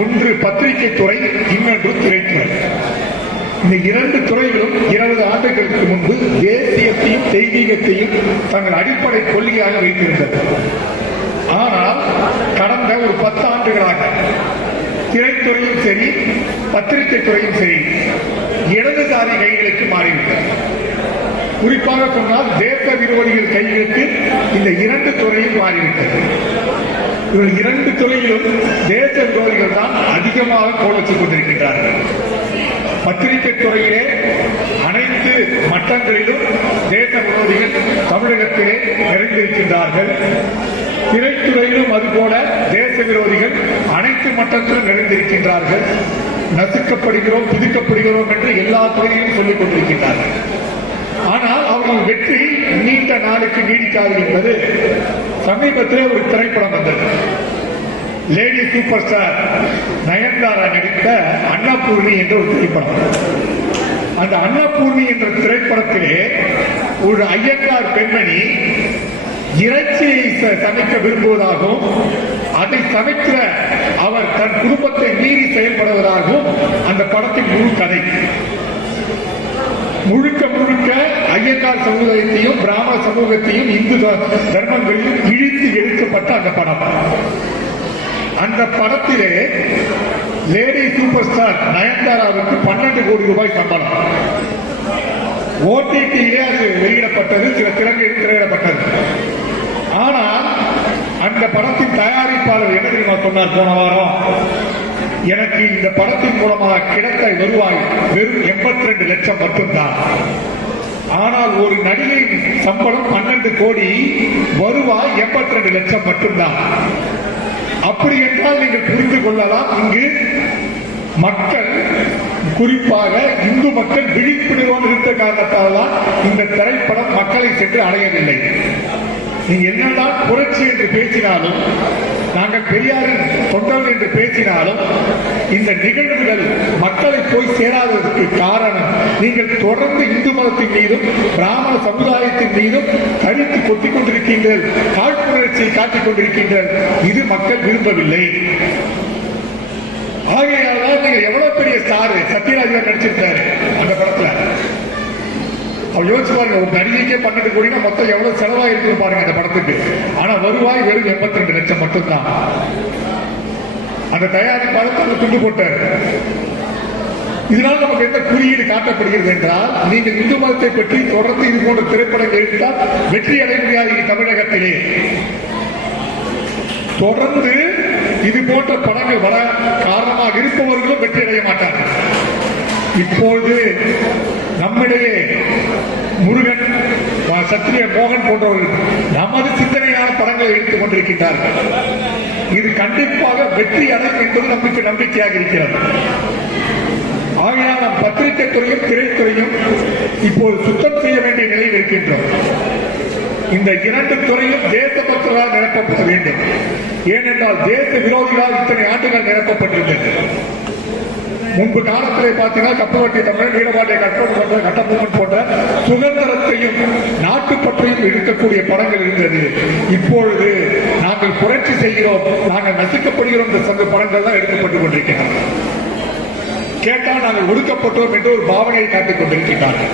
ஒன்று பத்திரிகை துறை, இன்னொன்று திரைத்துறை. இந்த இரண்டு துறைகளும் 20 ஆண்டுகளுக்கு முன்பு தேசியத்தையும் தெய்வீகத்தையும் தங்கள் அடிப்படை கொள்கையாக வைத்திருந்தது. ஆனால் கடந்த ஒரு 10 ஆண்டுகளாக திரைத்துறையும் சரி, பத்திரிகை துறையும் சரி, இடதுசாரி கைகளுக்கு மாறிவிட்டது. குறிப்பாக சொன்னால் தேச விரோதிகள் கைகளுக்கு இந்த இரண்டு துறையும் மாறிவிட்டது. இவர்கள் இரண்டு துறையிலும் தேச விரோதிகள் தான் அதிகமாக கோலச்சிக் கொண்டிருக்கின்றார்கள். பத்திரிகை துறையிலே அனைத்து மட்டங்களிலும் தேச விரோதிகள் தமிழகத்திலே நிறைந்திருக்கின்றார்கள். திரைத்துறையிலும் அதுபோல தேச விரோதிகள் அனைத்து மட்டத்திலும் நிறைந்திருக்கின்றார்கள். நசுக்கப்படுகிறோம், புதுக்கப்படுகிறோம் என்று எல்லா துறையிலும் சொல்லிக் கொண்டிருக்கின்றார்கள். ஆனால் அவர்கள் வெற்றி நீண்ட நாளுக்கு நீடிக்காது என்பது சமீபத்தில் ஒரு திரைப்படம் வந்தது. லேடி சூப்பர் ஸ்டார் நயன்தாரா நடித்த அன்னபூர்ணி என்ற ஒரு திரைப்படம். அந்த அன்னபூர்ணி என்ற திரைப்படத்திலே ஒரு ஐயங்கார் பெண்மணி இறைச்சியை சமைக்க விரும்புவதாகவும், அதை சமைக்கிற அவர் தன் குடும்பத்தை மீறி செயல்படுவதாகவும் அந்த படத்தின் முழு கதை. முழுக்க முழுக்க ஐயங்கார் சமூகத்தையும் பிராமண சமூகத்தையும் இந்து தர்மங்களையும் இழுத்து எடுக்கப்பட்ட அந்த படம். அந்த படத்திலே லேடி சூப்பர் ஸ்டார் நயன்தாராவுக்கு 12 கோடி ரூபாய் சம்பளம். ஓடிடியிலே அது வெளியிடப்பட்டது, சில திறன்களில் திரையிடப்பட்டது. ஆனால் அந்த படத்தின் தயாரிப்பாளர் என்ன தெரியுமா சொன்னார் போன வாரம்? எனக்கு இந்த படத்தின் மூலமாக கிடைத்த வருவாய் வெறும் 82 லட்சம் மட்டும்தான். ஆனால் ஒரு நடிகையின் சம்பளம் 12 கோடி, வருவாய் 82 லட்சம் மட்டும்தான். அப்படி என்றால் நீங்கள் புரிந்து கொள்ளலாம், இங்கு மக்கள், குறிப்பாக இந்து மக்கள் விழிப்புணர்வோடு இருந்த காரணத்தால் தான் இந்த திரைப்படம் மக்களை சென்று அடையவில்லை. நீங்க என்னதான் புரட்சி என்று பேசினாலும், நாங்கள் பெரியாரின் தொண்டர்கள் என்று பேசினாலும், இந்த நிகழ்வுகள் மக்களை போய் சேராததற்கு காரணம் நீங்கள் தொடர்ந்து இந்து மதத்தின் மீதும் பிராமண சமுதாயத்தின் மீதும் கருத்து கொட்டிக் கொண்டிருக்கின்றீர்கள், காழ்ப்புணர்ச்சியை காட்டிக் கொண்டிருக்கின்றீர்கள். இது மக்கள் விரும்பவில்லை. ஆகையால்தான் நீங்கள் எவ்வளவு பெரிய ஸ்டார் சத்யராஜ் நடிச்சிருக்காரு அந்த படத்துல. அவர் யோசிச்சு பாருங்க, ஒரு நடிகைக்கே 12 கோடினா மொத்தம் எவ்வளவு செலவாக இருக்கு பாருங்க அந்த படத்துக்கு. ஆனா வருவாய் வெறும் 82 லட்சம் மட்டும்தான். அந்த தயாரிப்பாளர் அந்த துண்டு போட்டார். இதனால் நமக்கு எந்த குறியீடு காட்டப்படுகிறது என்றால், நீங்கள் இந்து மதத்தை பற்றி தொடர்ந்து இது போன்ற திரைப்படங்கள் எடுத்தால் வெற்றி அடைய முடியாது. தமிழகத்திலே தொடர்ந்து இது போன்ற படங்கள் வர காரணமாக இருப்பவர்களும் வெற்றி அடைய மாட்டார்கள். இப்பொழுது நம்மிடையே முருகன், சத்திரிய மோகன் போன்றவர்கள் நமது சிந்தனையான படங்களை எடுத்துக் கொண்டிருக்கின்றார்கள். இது கண்டிப்பாக வெற்றி அடையும் என்பது நமக்கு நம்பிக்கையாக இருக்கிறது. ஆகையால் நாம் பத்திரிகை துறையும் திரைத்துறையும் இப்போது சுத்தம் செய்ய வேண்டிய நிலையில் இருக்கின்றோம். இந்த இரண்டு துறையும் தேசபக்தர்களால் நிரப்பப்பட வேண்டும். ஏனென்றால் தேச விரோதிகளால் இத்தனை ஆண்டுகள் நிரப்பப்பட்டிருந்தது. முன்பு காலத்திலே பார்த்தீங்கன்னா கப்பலோட்டிய தமிழ், வீரபாண்டிய கட்டபொம்மன் போன்ற சுதந்திரத்தையும் நாட்டுப்பற்றையும் இருக்கக்கூடிய படங்கள் இருந்தது. இப்பொழுது நாங்கள் புரட்சி செய்கிறோம், நாங்கள் நசுக்கப்படுகிறோம் என்ற படங்கள் தான் எடுக்கப்பட்டுக் கொண்டிருக்கின்றன. கேட்டால் நாங்கள் ஒடுக்கப்பட்டோம் என்று ஒரு பாவனையை காட்டிக் கொண்டிருக்கிறார்கள்.